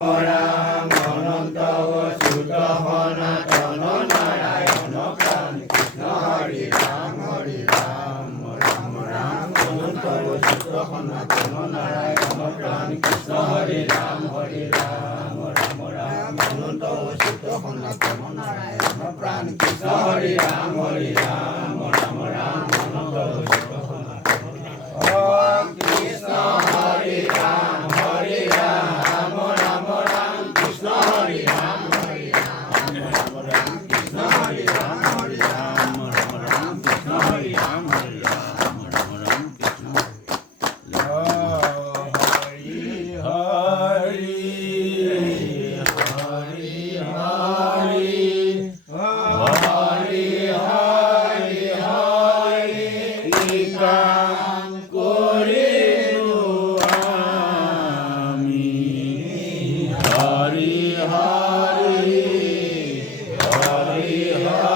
রাম অনন্ত অচ্যুত সনাতন নারায়ণ প্রাণ কৃষ্ণ হরি রাম রাম রাম অনন্ত অচ্যুত সনাতন নারায়ণ প্রাণ কৃষ্ণ হরি রাম রাম রাম অনন্ত অচ্যুত সনাতন নারায়ণ প্রাণ কৃষ্ণ হরি রাম রাম রাম অনন্ত অচ্যুত সনাতন ওম কৃষ্ণ হরি রাম রাম রাম কৃষ্ণ হরি রাম রাম কৃষ্ণ হরি রাম রাম কৃষ্ণ হরি রাম রাম কৃষ্ণ হরি হরি হরি হরি হরি হরি হরি কাম করিনু আমি হরি হরি হরি হরি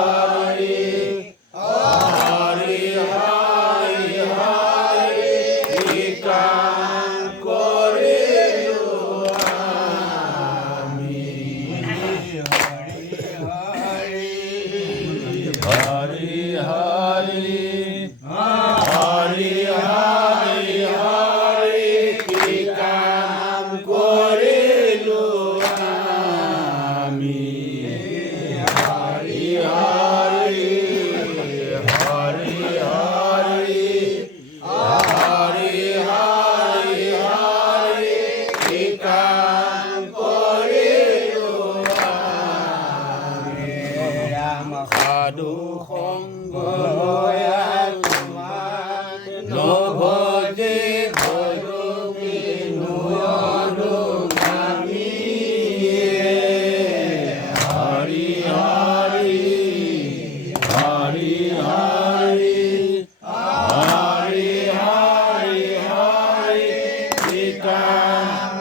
হরি হরি হরি কাম করিনু আমি হরি হরি হরি হরি হরি হরি কি কাম করিলু আমি হরি হরি হরি হরি হরি হরি হরি কি কাম করিলু আমি রাম সাধু সংগ নভজে ভজকে নুয়ামি হরি হরি হরি হরি হরি হরি হরি কাম